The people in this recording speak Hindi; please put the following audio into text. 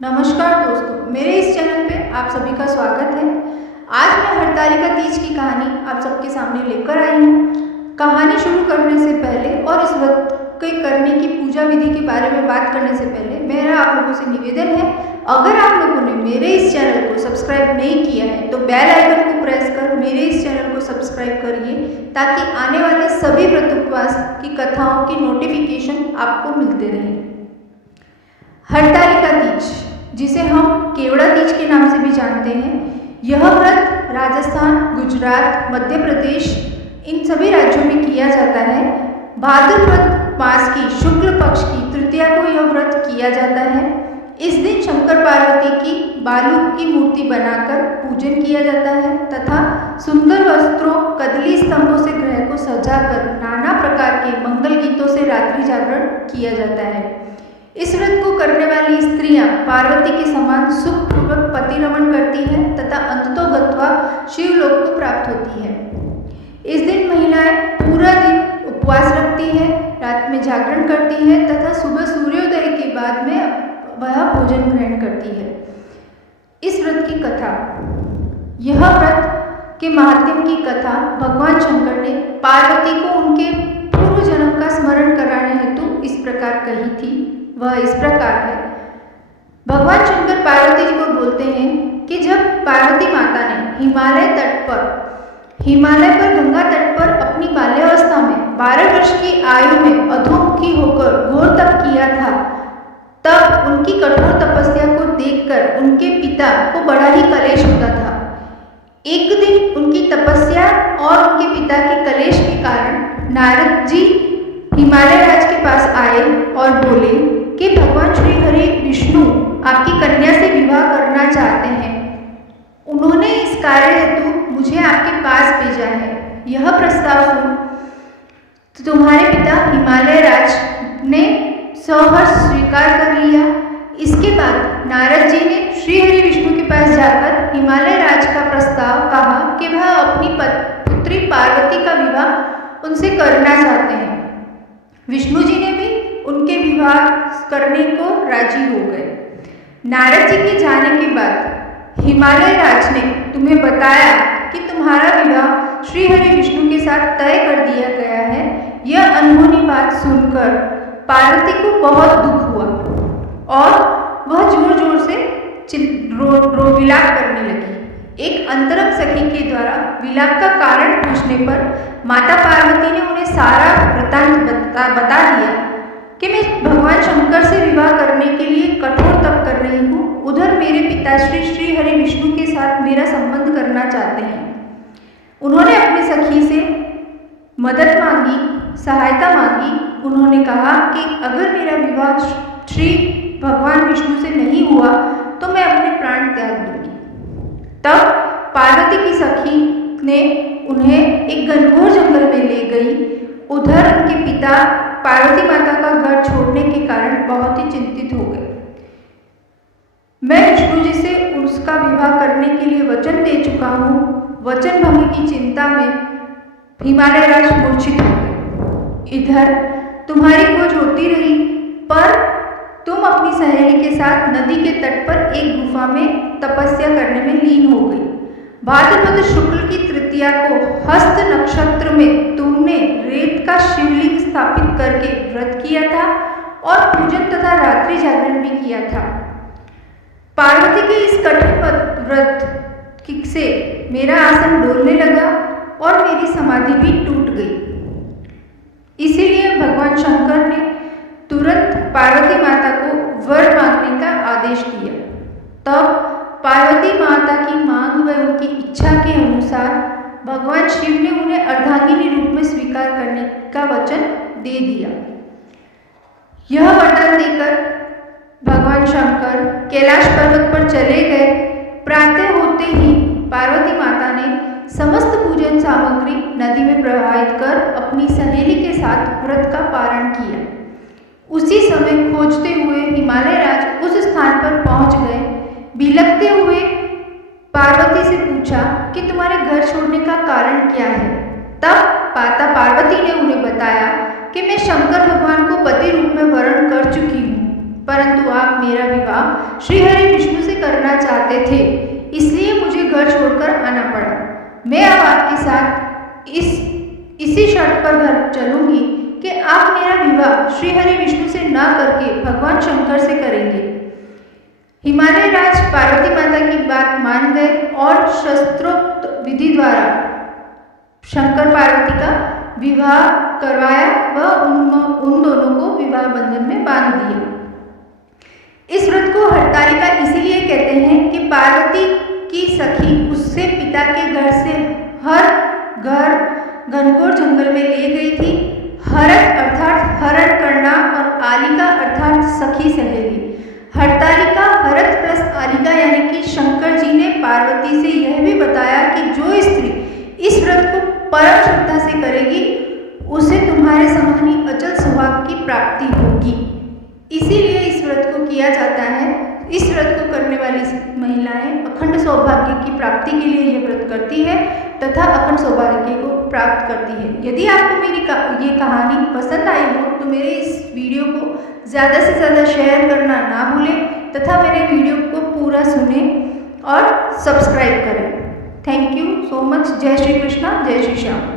नमस्कार दोस्तों, मेरे इस चैनल पे आप सभी का स्वागत है। आज मैं हरतालिका तीज की कहानी आप सबके सामने लेकर आई हूँ। कहानी शुरू करने से पहले और इस व्रत के करने की पूजा विधि के बारे में बात करने से पहले मेरा आप लोगों से निवेदन है, अगर आप लोगों ने मेरे इस चैनल को सब्सक्राइब नहीं किया है तो बेल आइकन को प्रेस कर मेरे इस चैनल को सब्सक्राइब करिए, ताकि आने वाले सभी व्रत उपवास की कथाओं की नोटिफिकेशन आपको मिलते रहे। हरतालिका तीज, जिसे हम केवड़ा तीज के नाम से भी जानते हैं, यह व्रत राजस्थान, गुजरात, मध्य प्रदेश इन सभी राज्यों में किया जाता है। भाद्रपद मास की शुक्ल पक्ष की तृतीया को यह व्रत किया जाता है। इस दिन शंकर पार्वती की बालू की मूर्ति बनाकर पूजन किया जाता है तथा सुंदर वस्त्रों, कदली स्तंभों से ग्रह को सजाकर नाना प्रकार के मंगल गीतों से रात्रि जागरण किया जाता है। इस व्रत को करने वाली स्त्रियां पार्वती के समान सुखपूर्वक पति रमण करती हैं तथा अंततोगत्वा शिवलोक को प्राप्त होती है। इस दिन महिलाएं पूरा दिन उपवास रखती है, रात में जागरण करती है तथा सुबह सूर्योदय के बाद में वह भोजन ग्रहण करती है। इस व्रत की कथा, यह व्रत के महात्म्य की कथा भगवान शंकर ने पार्वती को उनके पूर्व जन्म का स्मरण कराने हेतु इस प्रकार कही थी। वह इस प्रकार है। भगवान शंकर पार्वती जी को बोलते हैं कि जब पार्वती माता ने हिमालय पर गंगा तट पर अपनी बाल्यावस्था में 12 वर्ष की आयु में अधोमुखी होकर घोर तप किया था, तब उनकी कठोर तपस्या को देखकर उनके पिता को बड़ा ही कलेश होता था। एक दिन उनकी तपस्या और उनके पिता के कलेश के कारण नारद जी हिमालय राज के पास आए और बोले कि भगवान श्री हरि विष्णु आपकी कन्या से विवाह करना चाहते हैं। उन्होंने इस कार्य हेतु मुझे आपके पास भेजा है। यह प्रस्ताव सुन तुम्हारे पिता हिमालय राज ने सहर्ष स्वीकार कर लिया। इसके बाद नारद जी ने श्री हरि विष्णु के पास जाकर हिमालय राज का प्रस्ताव कहा कि वह अपनी पुत्री पार्वती का विवाह उनसे करना चाहते हैं। विष्णु जी ने भी उनके विवाह करने को राजी हो गए। नारद जी के जाने के बाद हिमालय राज ने तुम्हें बताया कि तुम्हारा विवाह श्री हरि विष्णु के साथ तय कर दिया गया है। यह अनहोनी बात सुनकर पार्वती को बहुत दुख हुआ और वह जोर जोर से विलाप करने लगी। एक अंतरंग सखी के द्वारा विलाप का कारण पूछने पर माता पार्वती ने उन्हें सारा वृत्तांत बता दिया कि मैं भगवान शंकर से विवाह करने के लिए कठोर तप कर रही हूँ। उधर मेरे पिताश्री श्री हरि विष्णु के साथ मेरा संबंध करना चाहते हैं। उन्होंने अपनी सखी से मदद मांगी, सहायता मांगी। उन्होंने कहा कि अगर मेरा विवाह श्री भगवान विष्णु से नहीं हुआ तो मैं अपने प्राण त्याग दूंगी। तब पार्वती की सखी ने उन्हें एक घनघोर जंगल में ले गई। उधर उनके पिता पार्वती माता का घर छोड़ने के कारण बहुत ही चिंतित हो गए। मैं विष्णु जी से उसका विवाह करने के लिए वचन दे चुका हूँ। वचन भंग की चिंता में हिमालय राज मूर्छित हो गए। इधर तुम्हारी खोज होती रही, पर तुम अपनी सहेली के साथ नदी के तट पर एक गुफा में तपस्या करने में लीन हो गई। भाद्रपद शुक्ल की तृतीया को हस्त नक्षत्र में तुमने रेत का शिवलिंग स्थापित करके व्रत किया था और पूजन तथा रात्रि जागरण भी किया था। पार्वती के इस कठिन व्रत से मेरा आसन डोलने लगा और मेरी समाधि भी टूट गई। इसीलिए भगवान शंकर ने तुरंत पार्वती माता को वर मांगने का आदेश दिया। तब पार्वती माता की मांग व उनकी इच्छा के अनुसार भगवान शिव ने उन्हें अर्धांगिनी रूप में स्वीकार करने का वचन दे दिया। यह वरदान देकर भगवान शंकर कैलाश पर्वत पर चले गए। प्रातः होते ही पार्वती माता ने समस्त पूजन सामग्री नदी में प्रवाहित कर अपनी सहेली के साथ व्रत का पारण किया। उसी समय खोजते हुए हिमालय राज उस स्थान पर पहुंच गए। बिलखते हुए पार्वती से पूछा कि तुम्हारे घर छोड़ने का कारण क्या है। तब माता पार्वती ने उन्हें बताया कि मैं शंकर भगवान को पति रूप में वरण कर चुकी हूँ परंतु आप मेरा विवाह श्री हरि विष्णु से करना चाहते थे, इसलिए मुझे घर छोड़कर आना पड़ा। मैं अब आपके साथ इसी शर्त पर घर चलूंगी कि आप मेरा विवाह श्री हरि विष्णु से न करके भगवान शंकर से करेंगे। हिमालय राज पार्वती माता की बात मान गए और शस्त्रोक्त विधि द्वारा शंकर पार्वती का विवाह करवाया व उन दोनों को विवाह बंधन में बांध दिया। इस व्रत को हरतालिका इसीलिए कहते हैं कि पार्वती की सखी उससे पिता के घर से हर घर घनघोर जंगल में ले गई थी। हरत अर्थात हरण करना और आलिका अर्थात सखी सहेली। हरतालिका हरत प्लस आलिका यानी कि शंकर जी ने पार्वती से यह भी बताया कि जो स्त्री इस व्रत को परम श्रद्धा से करेगी उसे तुम्हारे समान ही अचल सौभाग्य की प्राप्ति होगी। इसीलिए इस व्रत को किया जाता है। इस व्रत को करने वाली महिलाएं अखंड सौभाग्य की प्राप्ति के लिए यह व्रत करती है तथा अखंड सौभाग्य को प्राप्त करती है। यदि आपको मेरी ये कहानी पसंद आई हो तो मेरे इस वीडियो को ज़्यादा से ज़्यादा शेयर करना ना भूलें तथा मेरे वीडियो को पूरा सुने और सब्सक्राइब करें। Thank you so much. जय श्री कृष्णा, जय श्री श्याम।